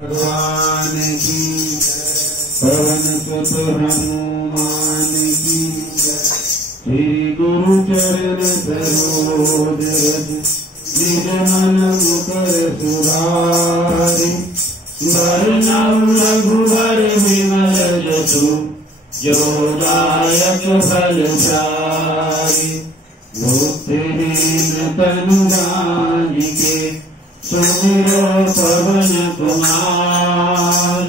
भगवान की पवन सुत हनुमान की श्री गुरु चरण सरोज रज निज मन मुकर सुधारि वरनौ रघुवर विमल जसु जो दायक फलचारि बुद्धिहीन तनु जानिके सुमिरो पवन कुमार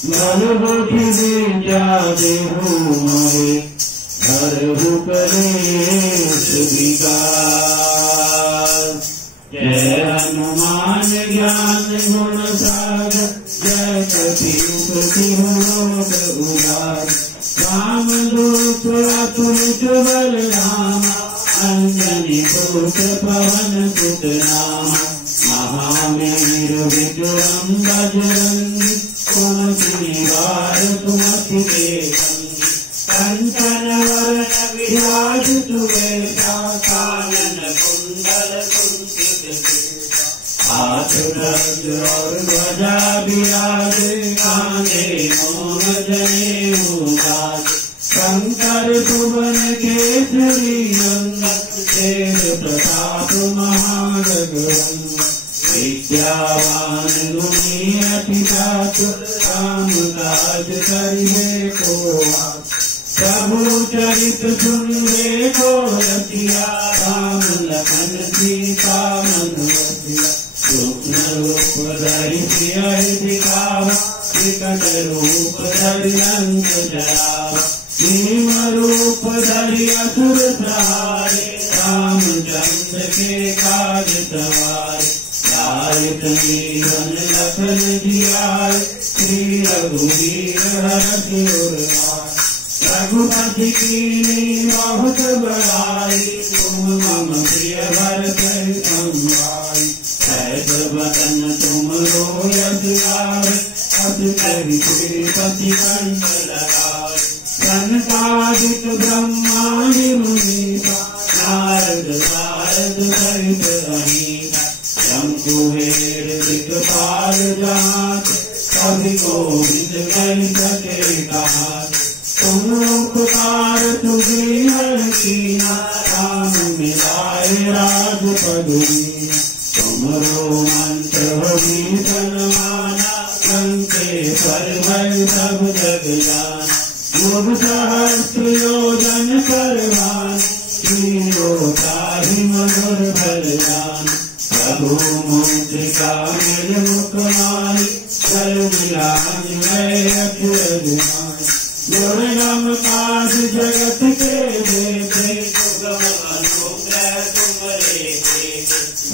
बल बुद्धि विद्या देहु मोहि हरहु कलेश विकार। जय हनुमान ज्ञान गुण सागर जय कपीस तिहु लोक उजागर। राम दूत अतुलित बल धामा अंजनी पुत्र पवन सुत नामा। महावीर विक्रम बजरंगी कुमति निवार सुमति के संगी। कंचन वरण विराज सुवेशा कानन कुंडल कुंचित केशा। हाथ वज्र और ध्वजा विराजे कांधे मोह जनेऊ साजे। शंकर सुवन केसरी नंदन तेज प्रताप महाजगवंदन। विद्यावान गुणी अति चातुर राम काज करिबे को आतुर। प्रभु चरित सुनिबे को रसिया राम लखन सीता मन बसिया। सूक्ष्म रूप धरि सियहि दिखावा विकट रूप धरि लंक जरावा। भीम रूप धरि असुर सहारे रामचंद्र के काज सवारे। जीवन लखन जियाए श्री रघुवीर हरषि उर लाए। रघुपति कीन्ही बहुत बड़ाई तुम मम प्रिय भरत संभाई। सहज वदन तुमरो यश गावे अस कहि श्रीपति कंठ लगावे। सनकादिक ब्रह्मादि मुनीसा नारद सारद सहित अहीसा। शंकुवेर दिक्पाल जात कवि गोविंद कहि सके कहात। तुम उपकार सुग्रीव कीना राम मिलाए राजपद दीना। तुमरो मंत्र भीषण माना लंकेश्वर भय सब जग जाना। युग सहस्त्र योजन पर भानु तीनों ताहि मधुर फल जानु। प्रभु मुद्रिका मेल मुख माहि जल मिलान मैं अखिल जुहाई। दुर्गम काज जगत के देखे सुगम अनुग्रह तुम्हारे देखे।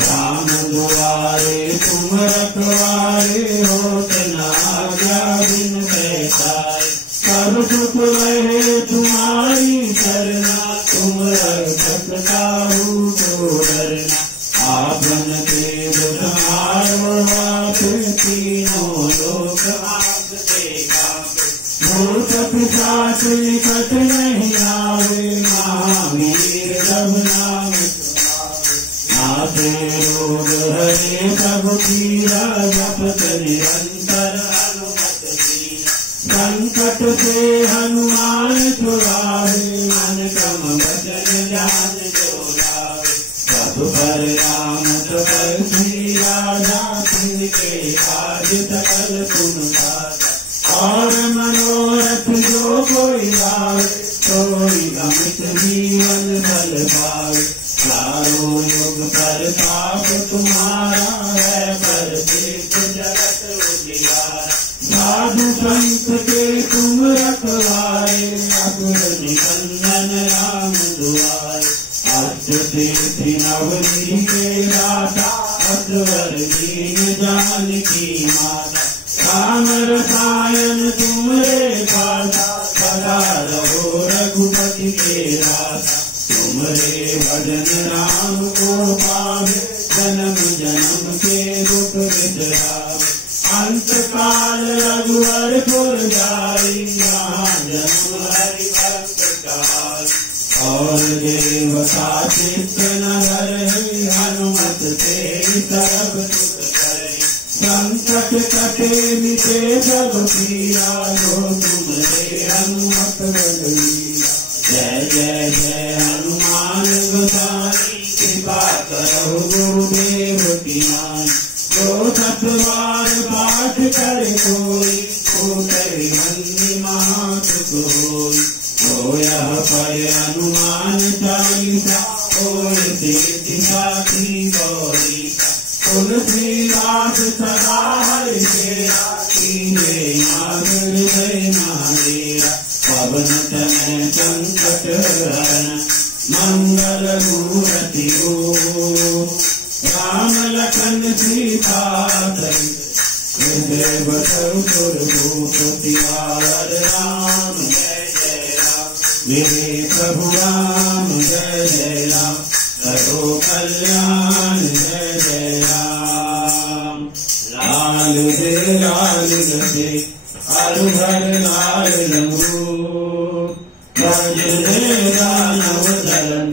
राम दुआरे तुम रखवारे होत न आज्ञा बिन पैसारे। सब सुख रहे तुम्हारी सरना तुम रक्षक काहू को डरना। आपन तेज संहारो आप तीनों लोक आपसे कांपे। भूत पिशाच निकट नहीं आवे महावीर जब नाम सुनावे। नाथे रोग हरे सब पीरा जपत निरंतर हनुमत बीरा। संकट से हनुमान छुड़ावे मन क्रम भजन ध्यान जो लावे। प्रभु पर राम तपय श्री राजा तिनके काज सकल तुम साजा। और मनोरथ जो कोई लावे सोई अमित जीवन फल पावे। चारों युग प्रताप तुम्हारा है प्रत्येक जगत उजियारा। साधु संत के तुम रखवारे असुर निकंदन राम दुआरे। अष्टसिद्धि नवनिधि के दाता असवर दीन जानकी माता। राम रसायन तुमरे पासा सदा रहो रघुपति के दासा। तुमरे भजन राम को पावे जन्म जन्म के दुख बिसरावे। अंत काल रघुवर पुर जाई जहाँ जन्म हरि भक्त कहाई। और देवता चित्त न धरे हनुमत से सर्व सुख करे। संकट कट कटे मिटे सब पीरा गो तुम्हारे हनुमत बलवीरा। जय जय जय हनुमान गोसाई कृपा करो गुरुदेव की नाई। जो सतवार पाठ करे कोई उतरे बंदी महासुख होई। तो यह पढ़ हनुमान चालीसा होय सिद्धि साखी गौरीसा। तुलसीदास सदा हरिसेरा कीन्हे नाथ हृदय नादेरा। पवन तनय संकट हरण मंगल मूर्ति रूप। राम लखन सीता हृदय बसौ सुरभूप। सियावर राम जय जय राम मेरे प्रभु राम जय जय राम। करो कल्याण जय जय राम। लाल दे लाल गदे अरु भर लाल लंगूर। भज दे दानव दलन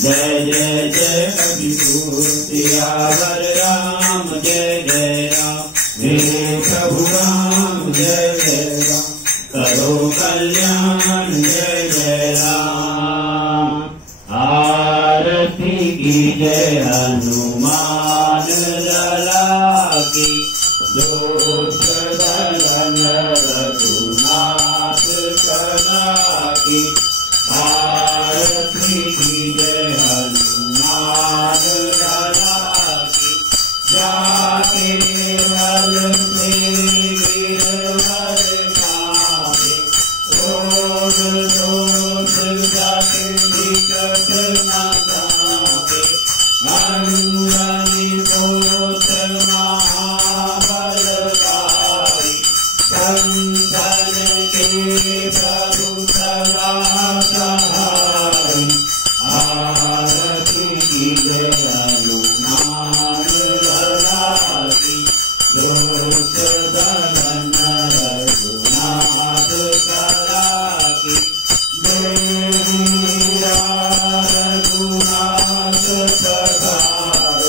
जय जय जय अभिषूर। सियावर राम जय जय राम मेरे प्रभु राम जय जय राम। करो कल्याण जय जय राम। आरती की जय हनुमान लला की। जो सदन रघुनाथ कला की। आरती की जय हनुमान लला की। जाके बल से गिरवर पावे। रोग दोष जाके निकट न जावे। अंजनी पोत महाबलशाली। संतन के प्रभु सदा सहाय। आरती की जय हनुमान लला की। जो सदन रघुनाथ कला की। देवीरा रघुनाथ सखाय।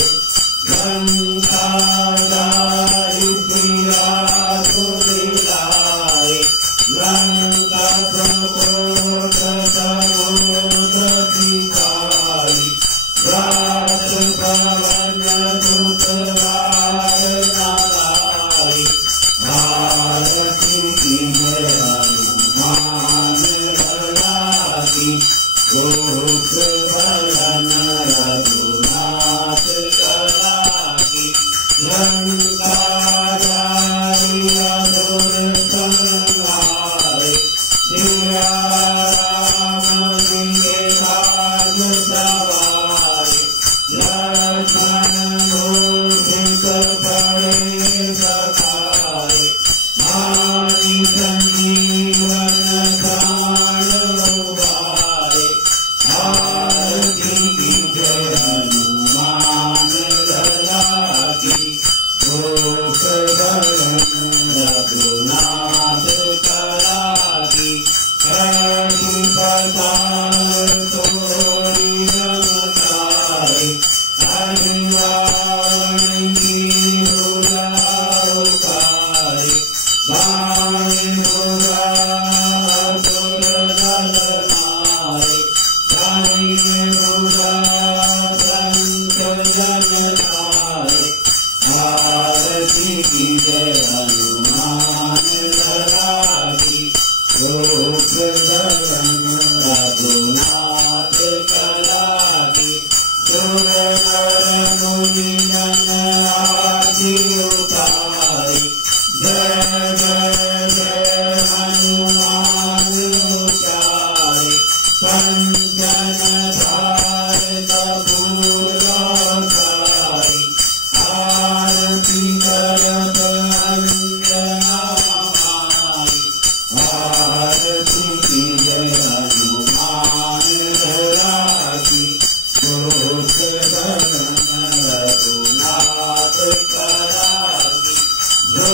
लंका दारु पीरा सुनिलाय। लंका प्रकोट समुद्र सिंगाई। रात पवन सुत वार नाराय। आरती की जय हनुमान लला की। गोप बलन रघुनाथ कला की। लंका जाई असुर संहारे। सिया राम के काज सवारे। लक्ष्मण मूषिक पड़े सखाए। मारी संजीवन प्राण उबारे। आरती की जय हनुमान लला की। गोप बलन रघुनाथ कला की। कटी पताल तोरी रमताई। अनिवारण की उतारे। बाई मुरा असुर दल मारे। साई मुरा संत जन तारे। आरती की जय हनुमान लला की। गोप बलन रघुनाथ कला की। सुर नर मुनि जन आरती उतारे। जय जय जय हनुमान उचारे। कंचन धार कपूर सारी। आरती करत अंजना माई। आरती की जय हनुमान लला की। गोप बलन रघुनाथ कला की। जो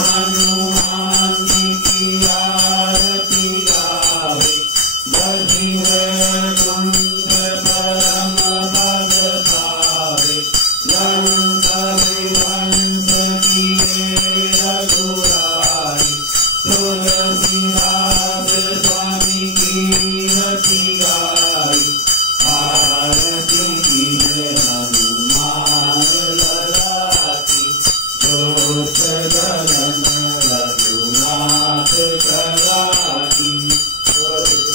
हनुमान जी चरण रघुनाथ कराती।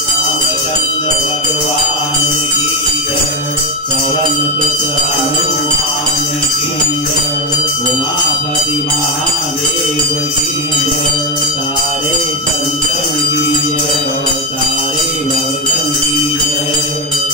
रामचंद्र भगवान की जय, पवन सुत हनुमान की जय, उमापति महादेव की जय, सारे संतन की जय, सारे भक्तन की जय।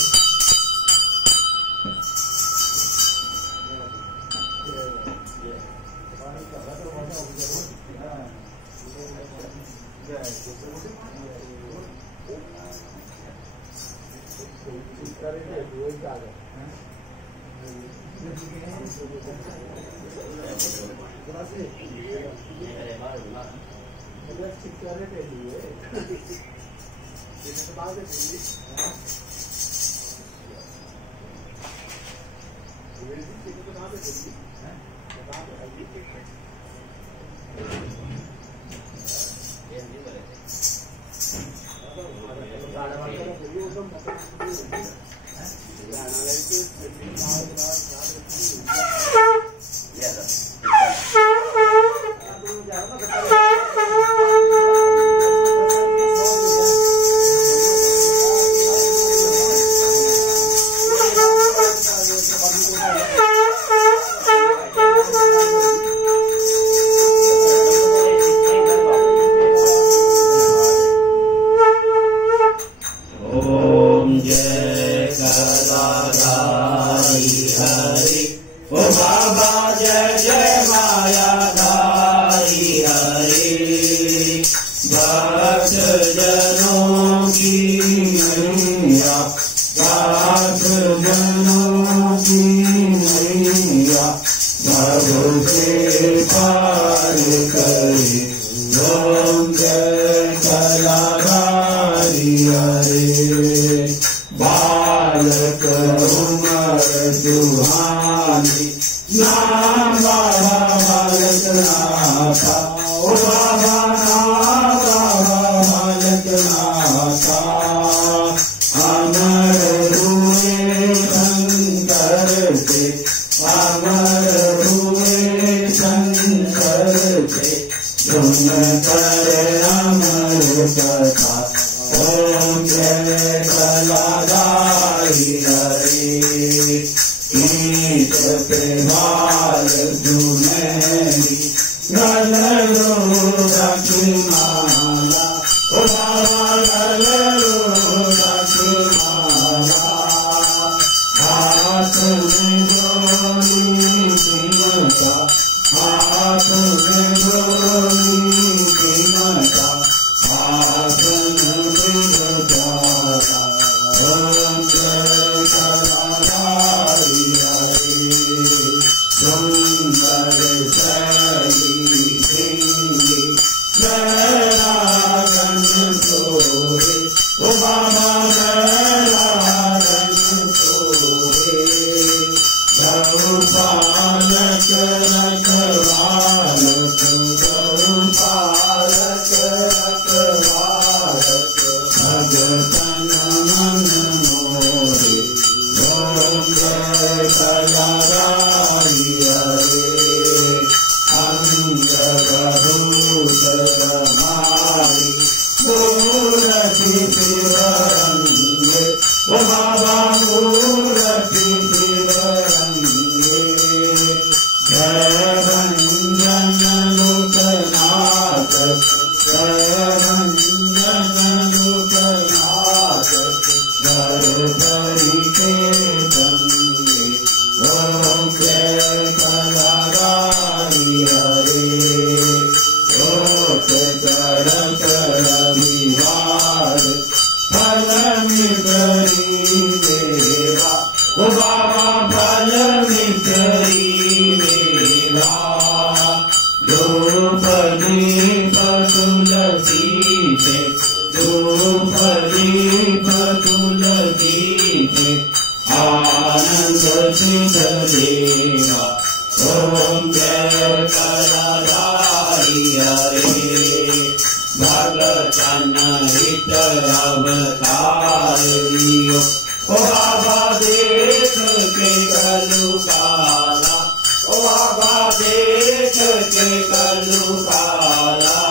के कलु काला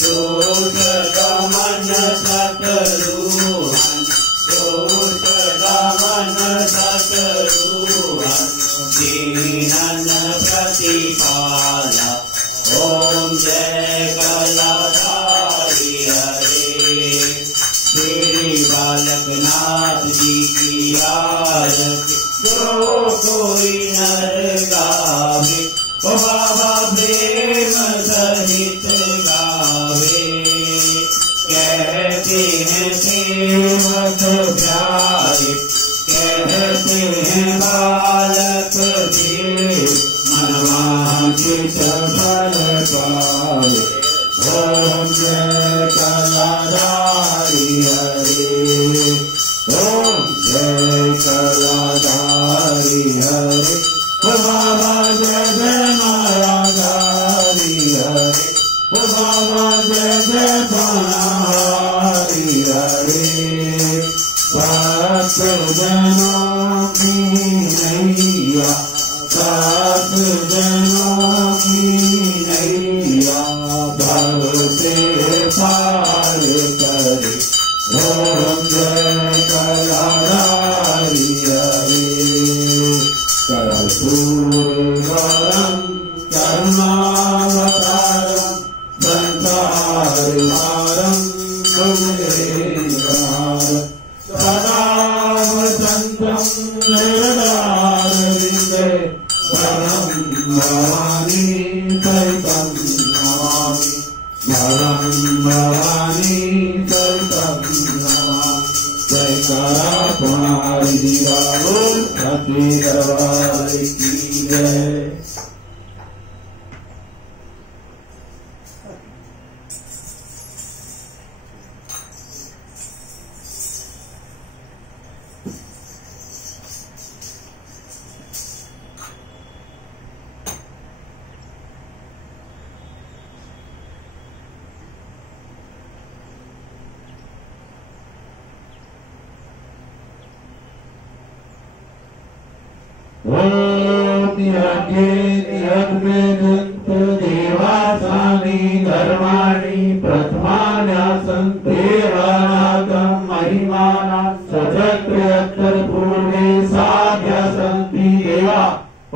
दूत गमन सतरूहन दूत गमन सतरूहन दीनन प्रतिपाला ओम जय कलाधारी हरे श्री बालकनाथ जी की आरती जो कोई नर गावे ओ बाबा प्रेम सहित गावे कहते हैं सेवक प्यारे कहते हैं बालक देव मनवांछित फल पावे ओम जय कलाधारी हरे ओम जय कलाधारी हरे ओ बाबा जय जय मायाधारी हरे ओ बाबा जय जय पानाहारी हरे भक्त जनों की नैया भक्त जनों की नैया भव से पार करे ओम जय कलाधारी हरे कर्पूरगौरं करुणावतारं संसारसारं भुजगेन्द्रहारं सदा वसन्तं हृदयारविन्दे शरणं भवानी सहितं नमामि शरणं भवानी सहितं नमामि जय करा पुनारी दिवार सच्चे दरबार की जय। देवासानि धर्माणि प्रथमान्यासन्ते रागं महिमाना सचक्र पूर्वे साध्यासन्ति एवा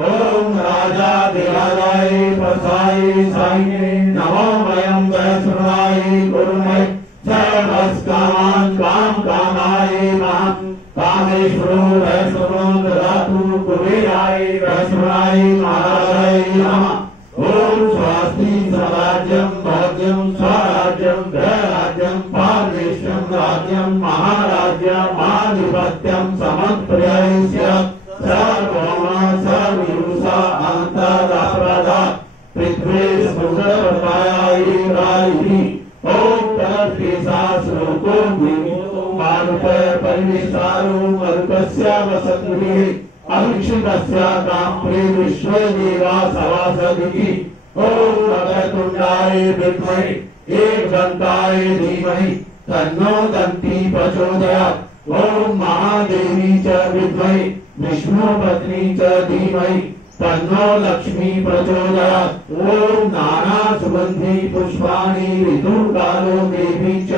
ओम राजा देवालय प्रसाय साइने नमो वयं वैष्णवाय गुरुमय सर्वस्कामान् काम कामाय मां कामेश्वरो वैष्णवो ददातु कुबेराय वैष्णवाय महाराजाय नमः ओम स्वस्ति स्वराज्यं भाग्यं स्वराज्यं गृहराज्यं पारमेश्वरं राज्यं महाराज्यम् आधिपत्यं समप्रियस्य सर्वभौम सर्वयुषा अन्तराप्रदा पृथ्वी सुन्दरतायै रायि ओम तत्केशा श्लोको विमुक्तो मारुतय परिवेशारो मरुकस्य वसतिः अभिक्षितस्य काम्प्रे विश्वदेवा सवासदिति ओम वक्रतुण्डाय विद्महे एकदन्ताय धीमहि तन्नो दन्ती प्रचोदयात् ओम महादेवी च विद्महे विष्णुपत्नी च धीमहि तन्नो लक्ष्मी प्रचोदयात् ओम नाना सुगंधि पुष्पाणि ऋतुकालो देवी च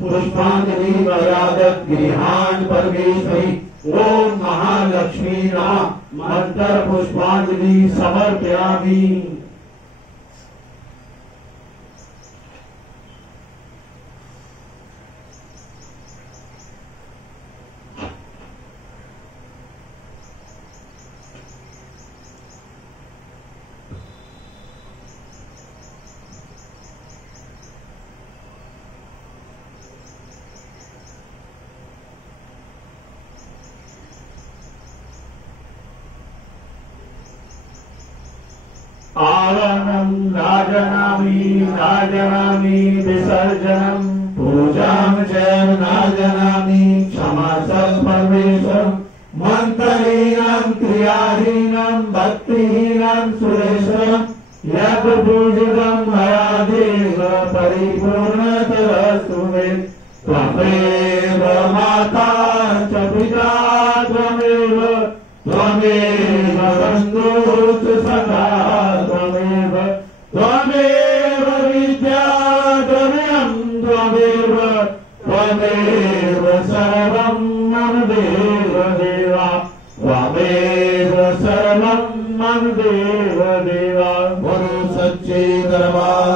पुष्पांजलि वयादत् गृहान् परमेश्वरी ओम महालक्ष्मी नमः मंत्र पुष्पांजलि समर्पयामि। आवरणं नाजनामि विसर्जनं पूजां च नाजनामि क्षमा सर्वमेषं मंत्रहीनं क्रियाहीनं भक्तिहीनं सुरेशं यत् पूजितं मया देव परिपूर्णतरस्तु मे त्वमेव माता च पिता त्वमेव बन्धुश्च सखा त्वमेव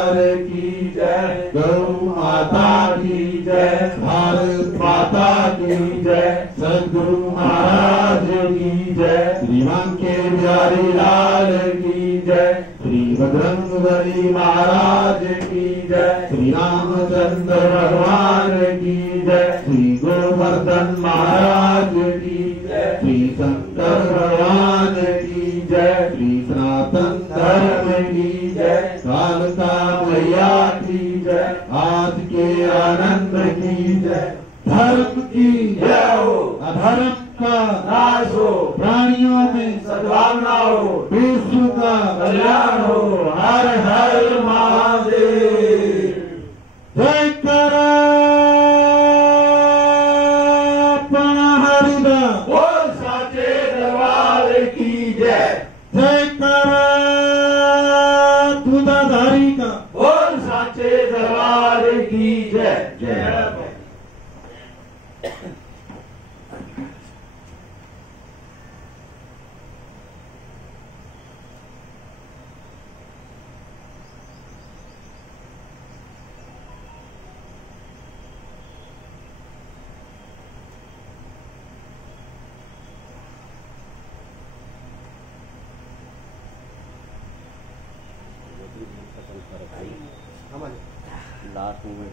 लाल की जय, गौ माता की जय, भारत माता की जय, सद्गुरु महाराज की जय, श्री बांके बिहारी लाल की जय, श्री बजरंगबली महाराज की जय, श्री रामचंद्र भगवान की जय, श्री गोवर्धन महाराज की जय, श्री शंकर भगवान की जय, श्री सनातन धर्म की जय, कालका मैया की जय, आज के आनंद की जय, धर्म की जय हो, अधर्म का नाश हो, प्राणियों में सद्भावना हो, विश्व का कल्याण हो। हर हर महादेव। जय करा हरिदास बोल साचे दरबार की जय, जय करा दूधाधारी का बोल साचे दरबार की जय। जय लास्ट मोमेंट